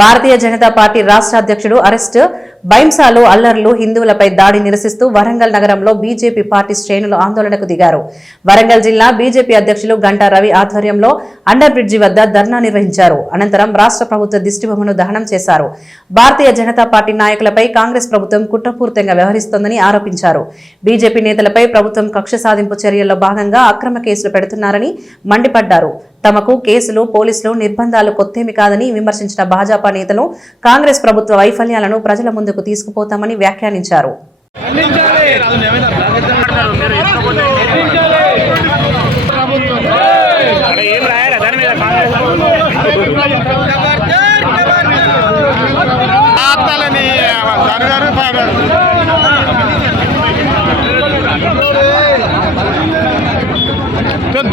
Bharatiya Janata party రాష్ట్ర అధ్యక్షుడు arrest, బైంసాలో అల్లర్లు, హిందువులపై దాడి నిరసిస్తూ వరంగల్ నగరంలో బీజేపీ పార్టీ శ్రేణులు ఆందోళనకు దిగారు. వరంగల్ జిల్లా బీజేపీ అధ్యక్షులు గంటా రవి ఆధ్వర్యంలో అండర్ బ్రిడ్జి వద్ద ధర్నా నిర్వహించారు. అనంతరం రాష్ట్ర ప్రభుత్వ దిష్టిబొమ్మను దహనం చేశారు. భారతీయ జనతా పార్టీ నాయకులపై కాంగ్రెస్ ప్రభుత్వం కుట్రపూరితంగా వ్యవహరిస్తోందని ఆరోపించారు. బీజేపీ నేతలపై ప్రభుత్వం కక్ష సాధింపు చర్యల్లో భాగంగా అక్రమ కేసులు పెడుతున్నారని మండిపడ్డారు. తమకు కేసులు, పోలీసులు, నిర్బంధాలు కొత్తేమి కాదని విమర్శించిన భాజపా నేతలు కాంగ్రెస్ ప్రభుత్వ వైఫల్యాలను ప్రజల ముందుకు తీసుకుపోతామని వ్యాఖ్యానించారు.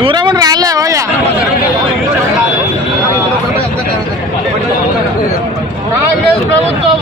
దూరం రాలే కాంగ్రెస్ ప్రభుత్వం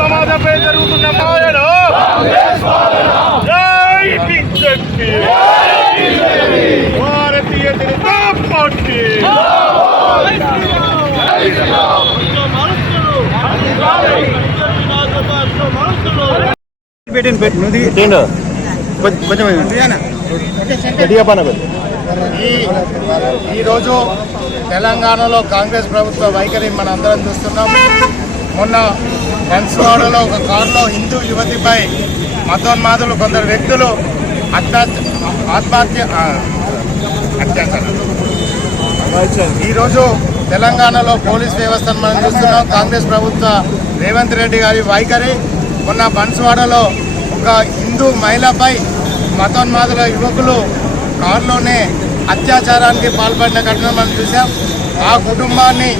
సమాజంపై జరుగుతున్న భారతీయ జనతా పార్టీ ఈరోజు తెలంగాణలో కాంగ్రెస్ ప్రభుత్వ వైఖరి మన అందరం చూస్తున్నాం. మొన్న బన్స్వాడలో ఒక కారులో హిందూ యువతిపై మతోన్మాదులు కొందరు వ్యక్తులు అత్యాచారం. ఈరోజు తెలంగాణలో పోలీస్ వ్యవస్థను మనం చూస్తున్నాం. కాంగ్రెస్ ప్రభుత్వ రేవంత్ రెడ్డి గారి వైఖరి. మొన్న బన్స్వాడలో ఒక హిందూ మహిళపై మతోన్మాదుల యువకులు కారులోనే అత్యాచారానికి పాల్పడిన ఘటన మనం చూసాం. ఆ కుటుంబాన్ని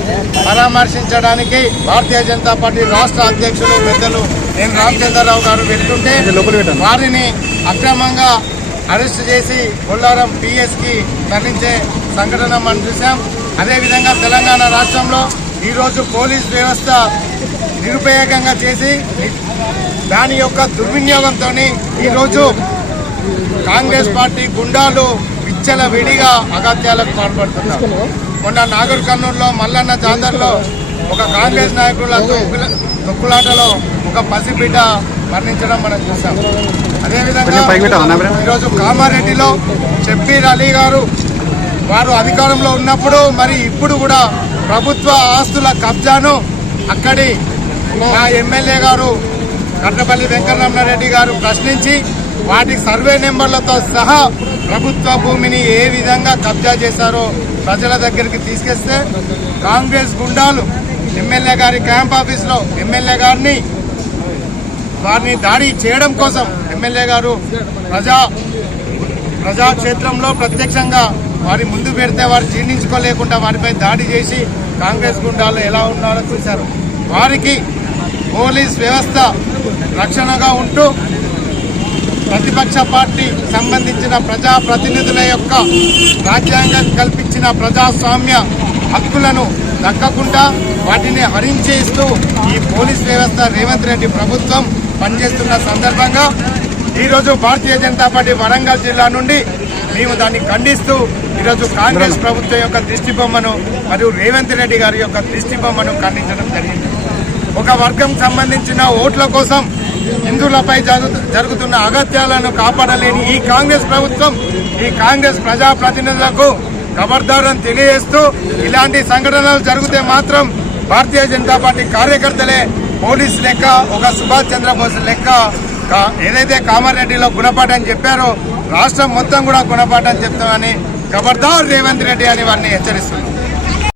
పరామర్శించడానికి భారతీయ జనతా పార్టీ రాష్ట్ర అధ్యక్షులు పెద్దలు ఎన్ రామచంద్రరావు గారు వెళ్తుంటే వారిని అక్రమంగా అరెస్టు చేసి బొల్లారం పిఎస్కి తరలించే సంఘటన మనం చూసాం. అదేవిధంగా తెలంగాణ రాష్ట్రంలో ఈరోజు పోలీస్ వ్యవస్థ నిరుపయోగంగా చేసి దాని యొక్క దుర్వినియోగంతో ఈరోజు కాంగ్రెస్ పార్టీ గుండాలు పిచ్చల విడిగా అగత్యాలకు పాల్పడుతున్నారు. మొన్న నాగర్ కర్నూలులో మల్లన్న జాతరలో ఒక కాంగ్రెస్ నాయకుల తొక్కులాటలో ఒక పసిబిడ్డ మరణించడం మనం చూసాం. అదేవిధంగా ఈరోజు కామారెడ్డిలో షబ్బీర్ అలీ గారు వారు అధికారంలో ఉన్నప్పుడు మరి ఇప్పుడు కూడా ప్రభుత్వ ఆస్తుల కబ్జాను అక్కడి మా ఎమ్మెల్యే గారు కట్టపల్లి వెంకటరమణారెడ్డి గారు ప్రశ్నించి వాటి సర్వే నెంబర్లతో సహా ప్రభుత్వ భూమిని ఏ విధంగా కబ్జా చేశారో ప్రజల దగ్గరికి తీసుకెళ్తే కాంగ్రెస్ గుండాలు ఎమ్మెల్యే గారి క్యాంప్ ఆఫీస్లో ఎమ్మెల్యే గారిని వారిని దాడి చేయడం కోసం ఎమ్మెల్యే గారు ప్రజాక్షేత్రంలో ప్రత్యక్షంగా వారి ముందు పెడితే వారు జీర్ణించుకోలేకుండా వారిపై దాడి చేసి కాంగ్రెస్ గుండాలు ఎలా ఉన్నారో చూశారు. వారికి పోలీస్ వ్యవస్థ రక్షణగా ఉంటూ ప్రతిపక్ష పార్టీ సంబంధించిన ప్రజాప్రతినిధుల యొక్క రాజ్యాంగం కల్పించిన ప్రజాస్వామ్య హక్కులను దక్కకుండా వాటిని హరించేస్తూ ఈ పోలీస్ వ్యవస్థ రేవంత్ రెడ్డి ప్రభుత్వం పనిచేస్తున్న సందర్భంగా ఈరోజు భారతీయ జనతా పార్టీ వరంగల్ జిల్లా నుండి మేము దాన్ని ఖండిస్తూ ఈరోజు కాంగ్రెస్ ప్రభుత్వం యొక్క దిష్టి బొమ్మను మరియు రేవంత్ రెడ్డి గారి యొక్క దిష్టి బొమ్మను ఖండించడం జరిగింది. ఒక వర్గం సంబంధించిన ఓట్ల కోసం హిందువులపై జరుగుతున్న అగత్యాలను కాపాడలేని ఈ కాంగ్రెస్ ప్రభుత్వం ఈ కాంగ్రెస్ ప్రజాప్రతినిధులకు ఖబర్దారని తెలియజేస్తూ ఇలాంటి సంఘటనలు జరిగితే మాత్రం భారతీయ జనతా పార్టీ కార్యకర్తలే పోలీసు లెక్క ఒక సుభాష్ చంద్రబోస్ లెక్క ఏదైతే కామారెడ్డిలో గుణపాఠం చెప్పారో రాష్ట్రం మొత్తం కూడా గుణపాఠం చెప్తామని ఖబర్దార్ రేవంత్ రెడ్డి అని వారిని హెచ్చరిస్తున్నారు.